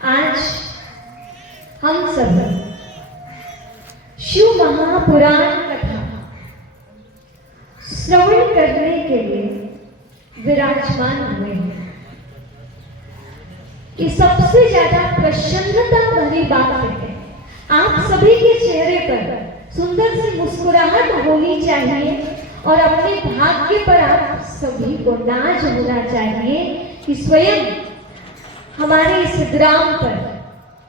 आज हम सब शिव महापुराण कथा श्रवण करने के लिए विराजमान हुए हैं। कि सबसे ज्यादा प्रसन्नता भरी बात है, आप सभी के चेहरे पर सुंदर सी मुस्कुराहट होनी चाहिए और अपने भाग्य पर आप सभी को नाज होना चाहिए कि स्वयं हमारे इस ग्राम पर,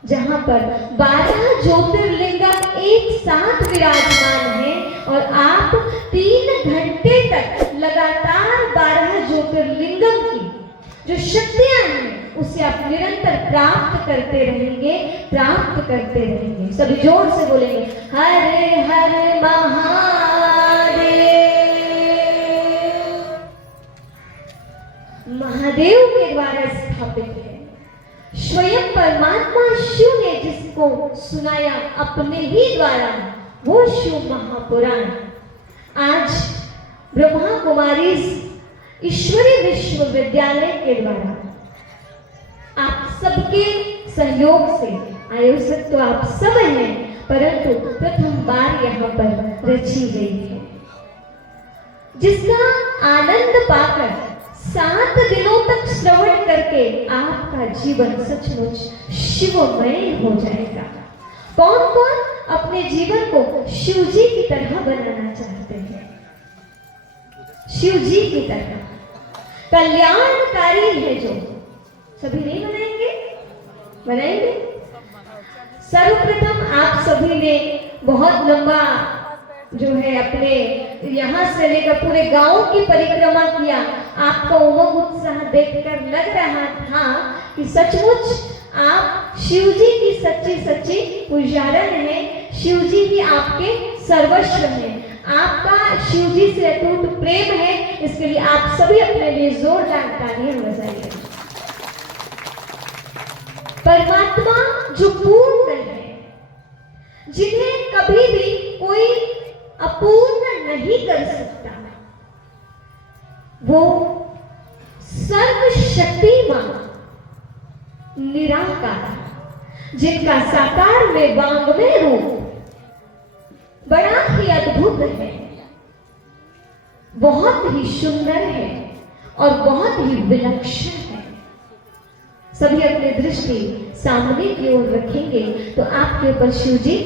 जहां पर 12 ज्योतिर्लिंगम एक साथ विराजमान है और आप 3 घंटे तक लगातार 12 ज्योतिर्लिंगम की जो शक्तियां हैं उसे आप निरंतर प्राप्त करते रहेंगे। सभी जोर से बोलेंगे, हरे हरे महादेव। महादेव के द्वारा स्थापित है। स्वयं परमात्मा शिव ने जिसको सुनाया अपने ही द्वारा, वो शिव महापुराण आज ब्रह्मा कुमारी ईश्वरी विश्वविद्यालय के द्वारा आप सबके सहयोग से, आयोजक तो आप सब हैं, परंतु प्रथम बार यहाँ पर रची गई है, जिसका आनंद पाकर 7 दिनों तक श्रवण करके आपका जीवन सचमुच शिवमय हो जाएगा। कौन कौन अपने जीवन को शिव जी की तरह बनाना चाहते हैं? शिव जी की तरह कल्याणकारी है जो, सभी नहीं बनाएंगे? सर्वप्रथम आप सभी ने बहुत लंबा जो है अपने यहाँ से लेकर पूरे गांव की परिक्रमा किया। आपका उमंग उत्साह देखकर लग रहा था कि सचमुच आप शिव जी की सच्ची पुजारन है। शिव जी ही आपके सर्वस्व है, आपका शिव जी से अटूट प्रेम है। इसके लिए आप सभी अपने लिए जोरदार तालियां बजाइए। परमात्मा जो पूर्ण है, जिन्हें कभी भी कोई अपूर्ण नहीं कर सकता, वो सर्वशक्तिमान निराकार, जिनका साकार में वांग्मय रूप बड़ा ही अद्भुत है, बहुत ही सुंदर है और बहुत ही विलक्षण है। सभी अपनी दृष्टि सामने की ओर रखेंगे तो आपके ऊपर शिव जी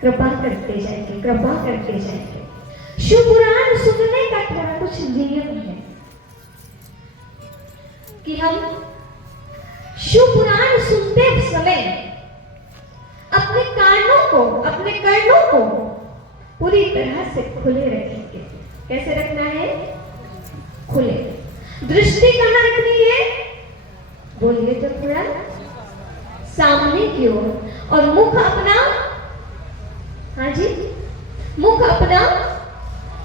कृपा करते जाएंगे। शिव पुराण सुनने का थोड़ा कुछ नियम है कि हम शिव पुराण सुनते समय अपने कर्णों को पूरी तरह से खुले रखेंगे। कैसे रखना है? खुले। दृष्टि कहाँ रखनी है? बोलिए तो थोड़ा सामने की ओर। और मुख अपना, हाँ जी, मुख अपना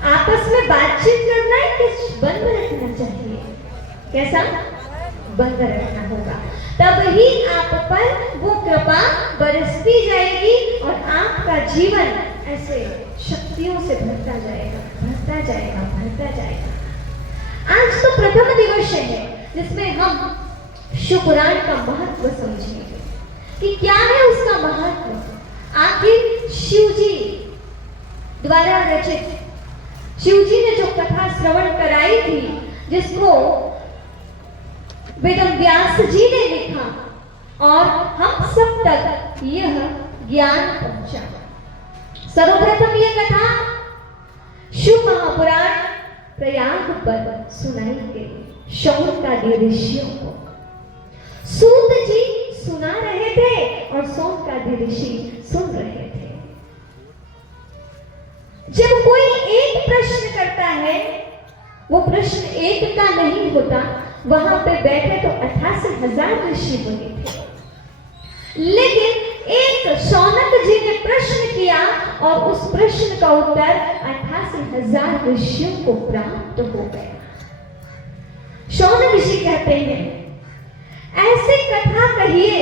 आपस में बातचीत करना है कि बंद रखना चाहिए? कैसा? बंद रखना होगा, तब ही आप पर वो कृपा बरसती जाएगी और आपका जीवन ऐसे शक्तियों से भरता जाएगा। आज तो प्रथम दिवस है जिसमें हम शिव पुराण का महत्व समझेंगे कि क्या है उसका महत्व। आखिर शिव जी द्वारा रचित, शिव जी ने जो कथा श्रवण कराई थी, जिसको वेद व्यास जी ने लिखा और हम सब तक यह ज्ञान पहुंचा। सर्वप्रथम यह कथा शिव महापुराण प्रयाग पर सुनाई गई शौनकादि ऋषियों को। सूत जी सुना रहे थे और शौनकादि ऋषि सुन रहे थे। जब कोई एक प्रश्न करता है, वो प्रश्न एक का नहीं होता। वहां पे बैठे तो 88,000 ऋषि बने थे, लेकिन एक शौनक जी ने प्रश्न किया और उस प्रश्न का उत्तर 88,000 ऋषियों को प्राप्त हो गया। शौनक जी कहते हैं, ऐसे कथा कहिए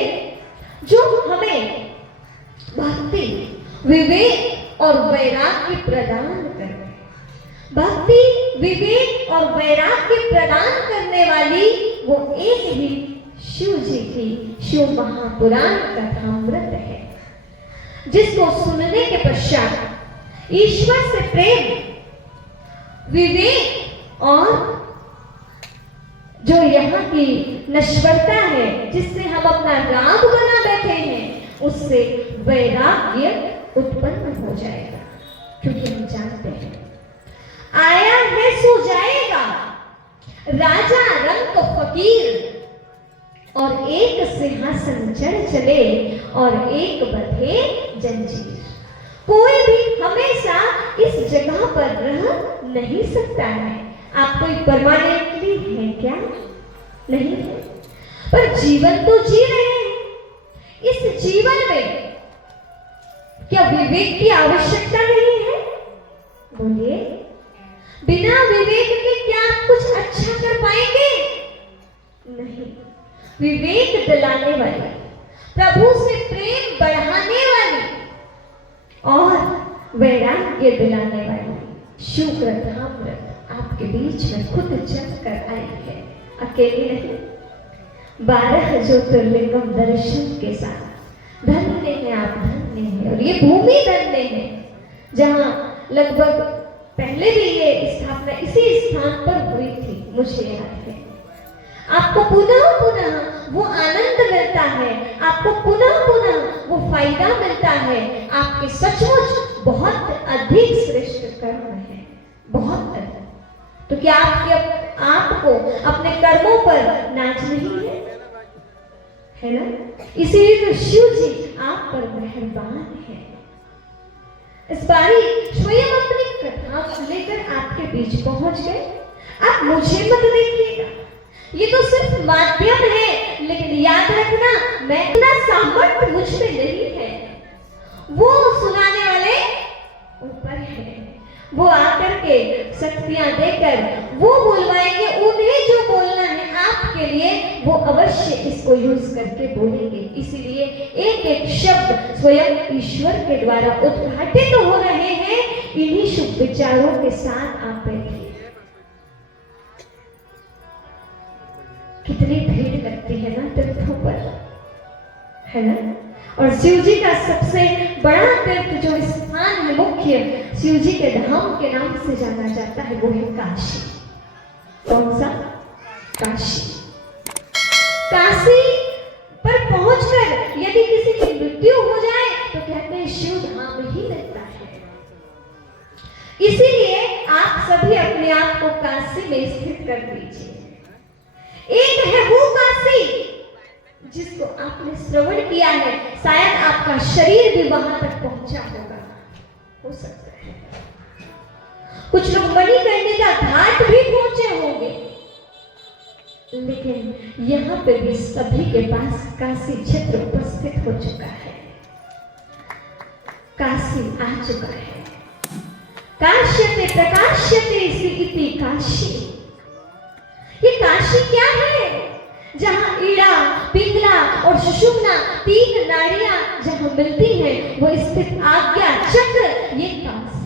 जो हमें भक्ति, विवेक और वैराग्य प्रदान करे। भक्ति, विवेक और वैराग्य प्रदान करने वाली वो एक ही शिव जी की शिव महापुराण कथामृत है, जिसको सुनने के पश्चात ईश्वर से प्रेम, विवेक और जो यहाँ की नश्वरता है जिससे हम अपना राग बना बैठे हैं, उससे वैराग्य उत्पन्न हो जाएगा। क्योंकि हम जानते हैं आया है सो जाएगा, राजा रंग फकीर, और एक सिंहासन चढ़ चले और एक बंधे जंजीर। कोई भी हमेशा इस जगह पर रह नहीं सकता है। आप कोई परमानेंटली है क्या? नहीं है, पर जीवन तो जी रहे हैं। इस जीवन में क्या विवेक की आवश्यकता नहीं है? बोलिए, बिना विवेक के क्या आप कुछ अच्छा कर पाएंगे? नहीं। विवेक दिलाने वाली, प्रभु से प्रेम बढ़ाने वाली और वैराग्य दिलाने वाली शिव कथामृत आपके बीच में खुद चल कर आई है। अकेले नहीं, 12 ज्योतिर्लिंगम दर्शन के साथ। धन्य है आप, धन्य है। और ये भूमि धन्य है जहां लगभग पहले भी ये स्थापना इसी स्थान पर हुई थी, मुझे याद है। आपको पुनः पुनः वो आनंद मिलता है, आपको पुनः पुनः वो फायदा मिलता है। आपके सचमुच बहुत अधिक श्रेष्ठ कर्म है, बहुत अधिक। तो क्या आपको अपने कर्मों पर नाच नहीं है ना? इसीलिए तो शिव जी आप पर मेहरबान है। इस बारी स्वयं अपनी कथा लेकर आपके बीच पहुंच गए। आप मुझे मत देखिएगा, ये तो सिर्फ माध्यम है, लेकिन याद रखना मैं इतना सामर्थ्य मुझ में नहीं है। वो सुनाने वाले ऊपर है, वो आकर के शक्तियां देकर वो बोलवाएंगे। उन्हें जो बोलना है आपके लिए, वो अवश्य इसको यूज करके बोलेंगे। इसीलिए एक एक शब्द स्वयं ईश्वर के द्वारा उद्घाटित हो रहे हैं। इन्हीं शुभ विचारों के साथ आप बैठिए। कितनी भीड़ लगती है ना तीर्थों पर, है ना? और शिव जी का सबसे बड़ा तीर्थ जो स्थान है, मुख्य शिव जी के धाम के नाम से जाना जाता है, वो है काशी। कौन सा? काशी। काशी पर पहुंचकर यदि किसी की मृत्यु हो जाए तो कहते हैं शिव धाम ही लगता है। इसीलिए आप सभी अपने आप को काशी में स्थित कर दीजिए। एक है वो काशी जिसको आपने श्रवण किया है, शायद आपका शरीर भी वहां तक पहुंचा होगा, हो सकता है। कुछ लोग मणिकर्णिका घाट भी पहुंचे होंगे, लेकिन यहाँ पे भी सभी के पास काशी क्षेत्र उपस्थित हो चुका है। काशी आ चुका है। काश्यते प्रकाश्यते इति काशी। ये काशी क्या है? जहां ईड़ा, पिंगला और सुषुम्ना 3 नाड़ियां जहां मिलती हैं, वो स्थित आज्ञा चक्र, ये काशी